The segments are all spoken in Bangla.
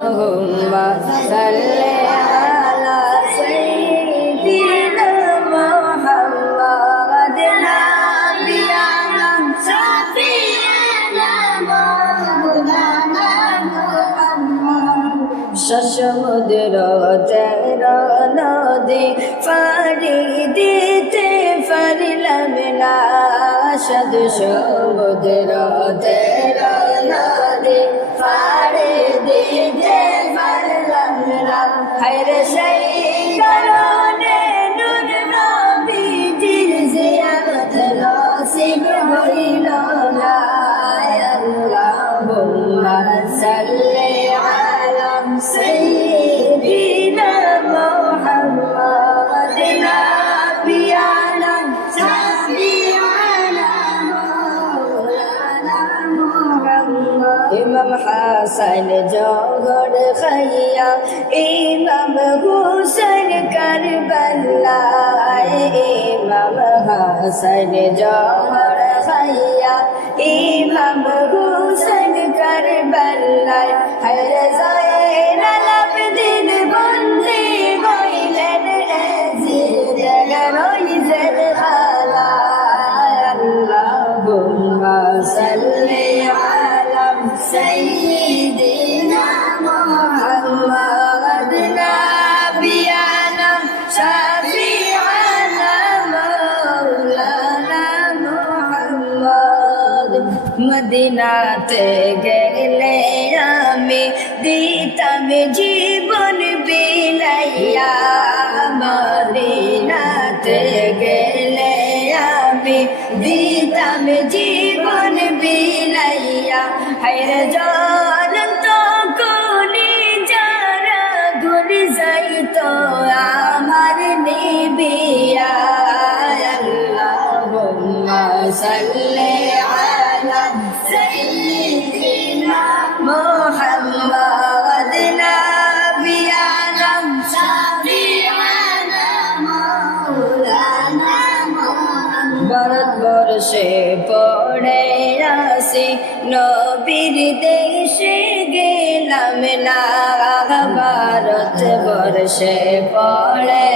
اللهم صل على سيدنا محمد نبينا شفيعنا مولانا محمد সমুদ্র তের নদী পাড়ি দিতে পারিলাম না সাধু সমুদ্র তের নদী পাড়ি দিতে পারলাম না হায়রে সেই কারণে নূর নবীজির জিয়ারত নসিব হইল না আল্লাহুম্মা সাল্লি আলা সাইয়্যিদিনা মুহাম্মাদ নাবিয়ানা শাফিআনা মাওলানা মুহাম্মদ ইমাম হাসান জোহর খাইয়া ইমাম হুসাইন কারবালা ইমাম হাসান জোহর খাইয়া ইমাম হুসাইন কারবালা হায়রে যায়নাল আবেদিন বন্দী হইলেন এজিদ রইজের খালা আল্লাহুম্মা সাল্লি আলা সাইয়্যিদিনা মুহাম্মাদ নাবিয়ানা শাফিআনা মাওলানা মুহাম্মদ মদিনাতে গেলে আমি দিতাম জীবন বিলাইয়া মদিনাতে গেলে আমি দিতাম জীবন বিলাইয়া হায়রে জ্বলন্ত কোনি যারা গুলি যাইতো আমার নিবিয়া আল্লাহুম্মা সাল্লি আলা সাইয়্যিদিনা মুহাম্মাদ নাবিয়ানা শাফিআনা মাওলানা মুহাম্মদ ভারতবর্ষে পড়ে আসি নবীর দেশে গেলাম না ভারতবর্ষে পড়ে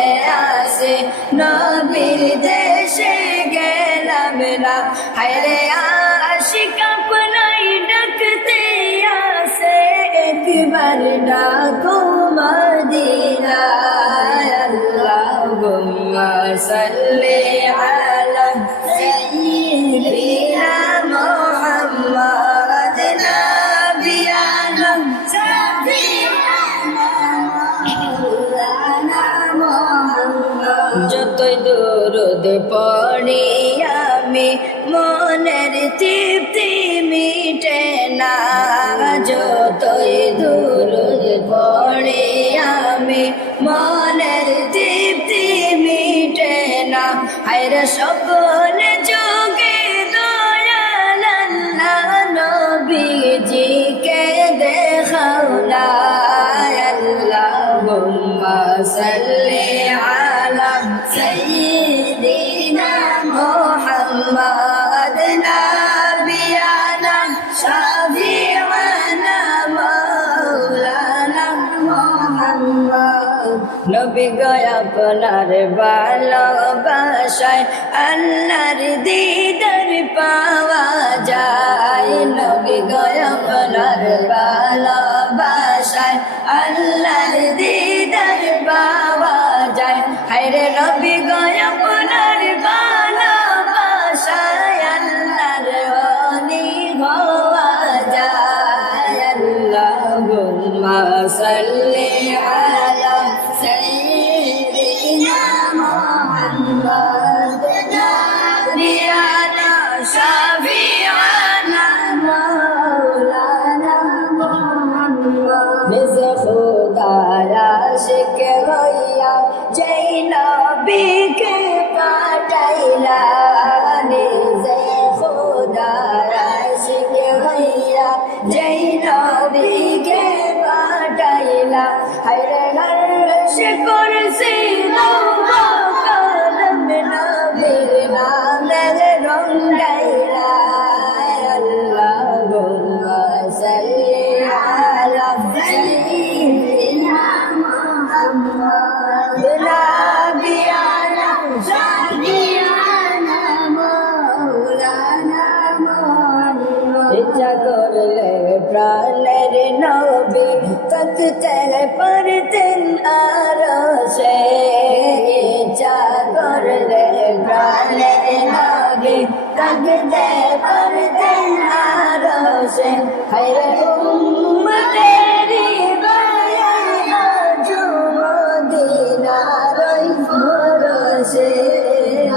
আসি নবীর দেশে গেলাম না হায়রে আশিক আপনাই ডাকতে আসে একবার ডাকো মদিনা আল্লাহুম্মা সাল্লি আলা সাইয়্যিদিনা মুহাম্মাদ নাবিয়ানা শাফিআনা মাওলানা মুহাম্মদ যতই দরুদ পড়ি আমি মনের তৃপ্তি মিটে না যতই দরুদ পড়ি আমি মনের তৃপ্তি মিটে না হায়রে স্বপ্নে যোগে দয়াল আল্লাহ নবীজিকে দেখাও না আল্লাহুম্মা সাল্লি আলা সাইয়্যিদিনা মুহাম্মাদ নাবিয়ানা শাফিআনা মাওলানা মুহাম্মদ নবী গো আপনার ভালোবাসায় আল্লাহর দিদার পাওয়া যায় নবী গো আপনার ভালোবাসায় আল্লাহর দিদার পাওয়া যায় হায়রে নবী গো আপনার ভালোবাসায় আল্লাহর ওলি হওয়া যায় আল্লাহুম্মা সাল্লি আলা সাইয়্যিদিনা মুহাম্মাদ নাবিয়ানা শাফিআনা মাওলানা মুহাম্মদ নিজ খুদার আশিক হইয়া যেই নবীকে পাঠাইলা নিজে খুদার আশিক হইয়া যেই নবীকে পাঠাইলা হায়রে আরশ কুরসি লৌহ কলম নবীর নামে রঙ্গাইলা আল্লাহুম্মা সাল্লি আলা থাকতে পারতেন আরো সে ইচ্ছা করলে প্রাণে নবী থাকতে পারতেন আরো সে হায়রে উম্মতেরি বায়া জুমদিনারই ফরসে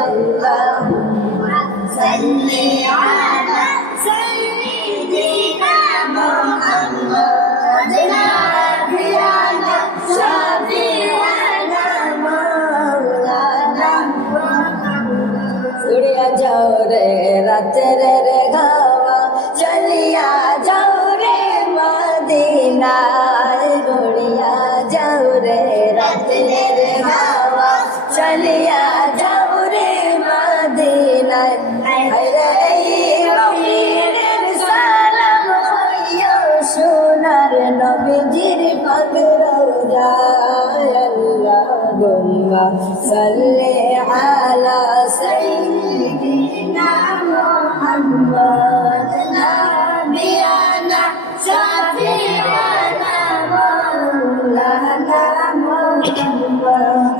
আল্লাহুম্মা সাল্লি আলা সাইয়্যিদিনা মুহাম্মাদ নাবিয়ানা শাফিয়ানা মাওলানা উড়িয়া যাও রে রাতের রে গাওয়া চলিয়া যাও রে মদিনায় উড়িয়া যাও রে রাতের রে গাওয়া চলিয়া যাও রে মদিনায় হায়রে সালাম হইয়া সোনার নবীজির পাক রওজায় আল্লাহুম্মা সাল্লি আলা সাইয়্যিদিনা মুহাম্মাদ নাবিয়ানা শাফিয়ানা মাওলানা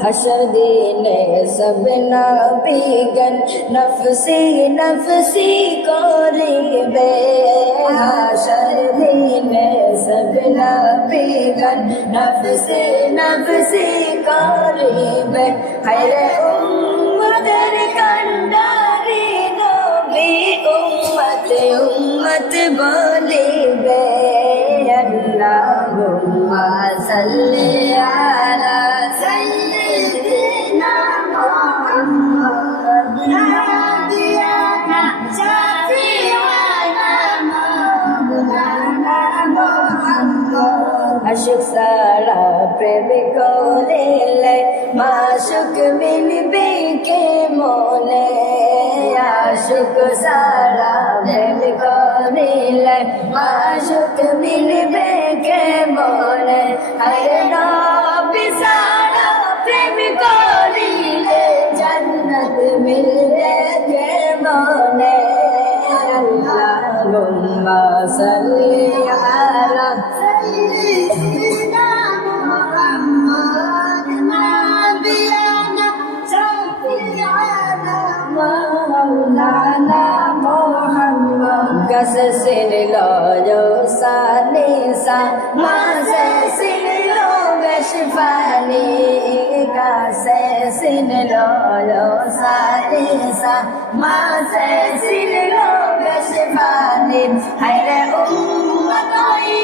हशर दीने सब नबीगन नफसी नफसी कोरीबे हशर दीने सब नबीगन नफसी नफसी कोरीबे खैरे उम्मतर कंडारी नबी उम्मत उम्मत बोलीबे अल्लाहुम्मा सल्ली अला सय्यिदिना मुहम्मद नाबियाना शाफियाना मौलाना मुहम्मद आशिक सारा प्रेम करिले माशुक मिलबे के मोने आशिक सारा प्रेम करिले माशुक मिलबे के मोने हर नबी सारा प्रेम करिले जन्नत मिलबे के मोने अल्लाहुम्मा सल्ली अला सय्यिदिना मुहम्मद नाबियाना शाफियाना मौलाना मुहम्मद कससिन लो साने सा मासिन लो बेशफानी कससिन लो साने सा मासिन लो बेशफानी hayre ummat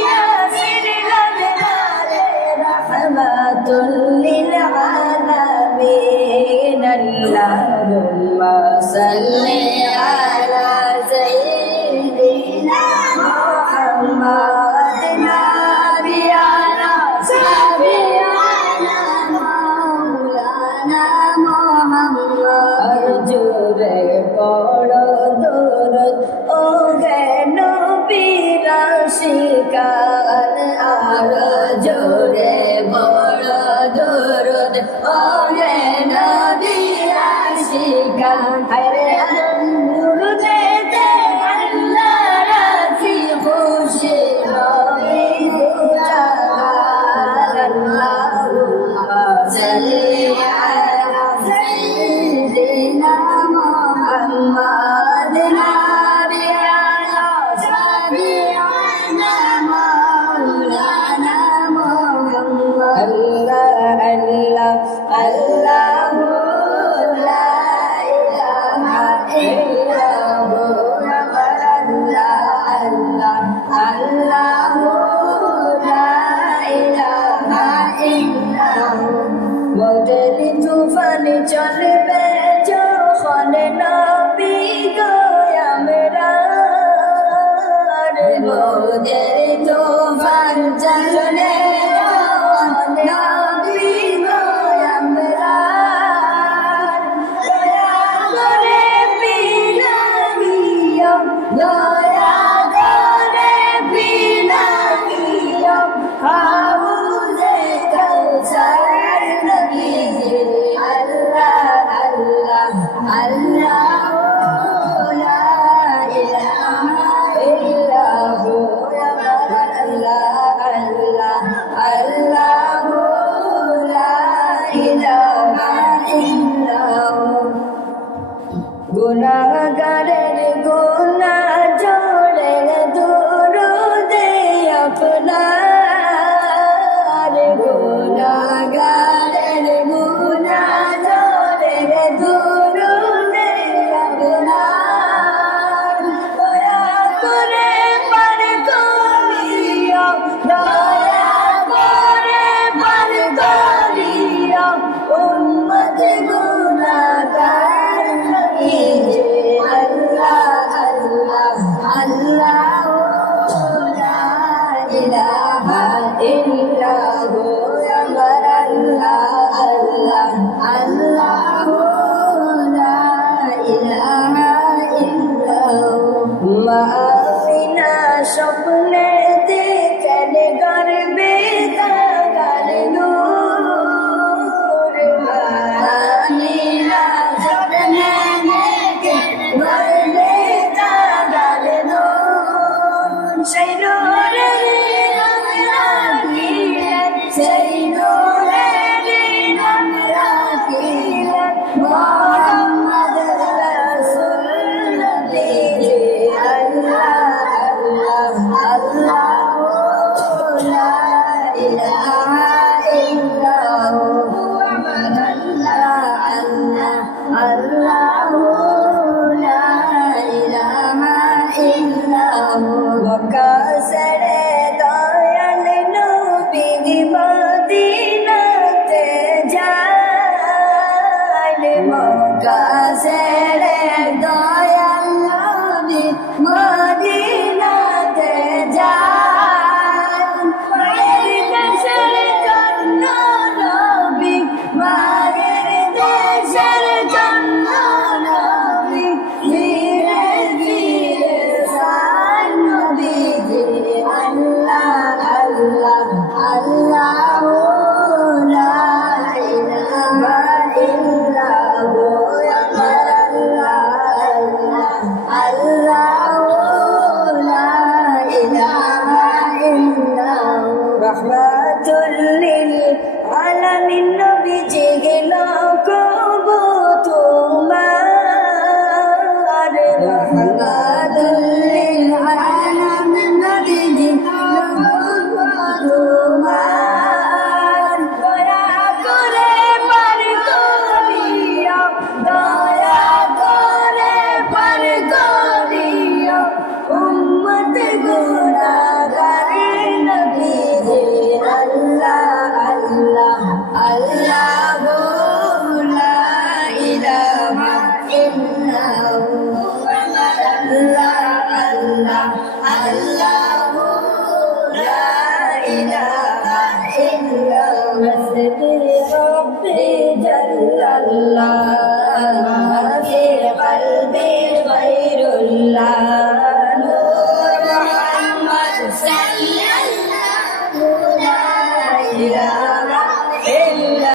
yasin ladare rahmatul lil alamin allahumma salli ala sayyidina muhammad nabiyana sabiyana maulana muhammad arjure podo durud o ge nobir ashikan arjure podo durud o ge nobir ashikan hayre anurudete allah razi khushi hoye allahumma salli ala sayyidina muhammad nabiyana sabiyana maulana muhammad allah allah allahu la ilaha ইলাহা ইল্লাহু আল্লাহু লা ইলাহা ইল্লাহু মক্কা ছেড়ে দয়াল নবী মদিনাতে যায় মক্কা ছেড়ে দয়াল নবী মদিনাতে যায় মায়ের দেশের জন্য নবী মায়ের দেশের জন্য নবী ধীরে ধীরে সান নবীজি আল্লাহ আল্লাহ আল্লাহ লা ইলাহা ইল্লাহু রহমাতুল লিল আলামিন নবীজি গেল কবু তোমার রহমাতুল লিল আলামিন নবীজি কবু তোমার দয়া করে পার করিও দয়া করে পার করিও উম্মত গুনাহগার নবীজি আল্লাহ আল্লাহ আল্লাহ লা ইলাহা ইল্লাহু আল্লাহ আল্লাহ আল্লাহ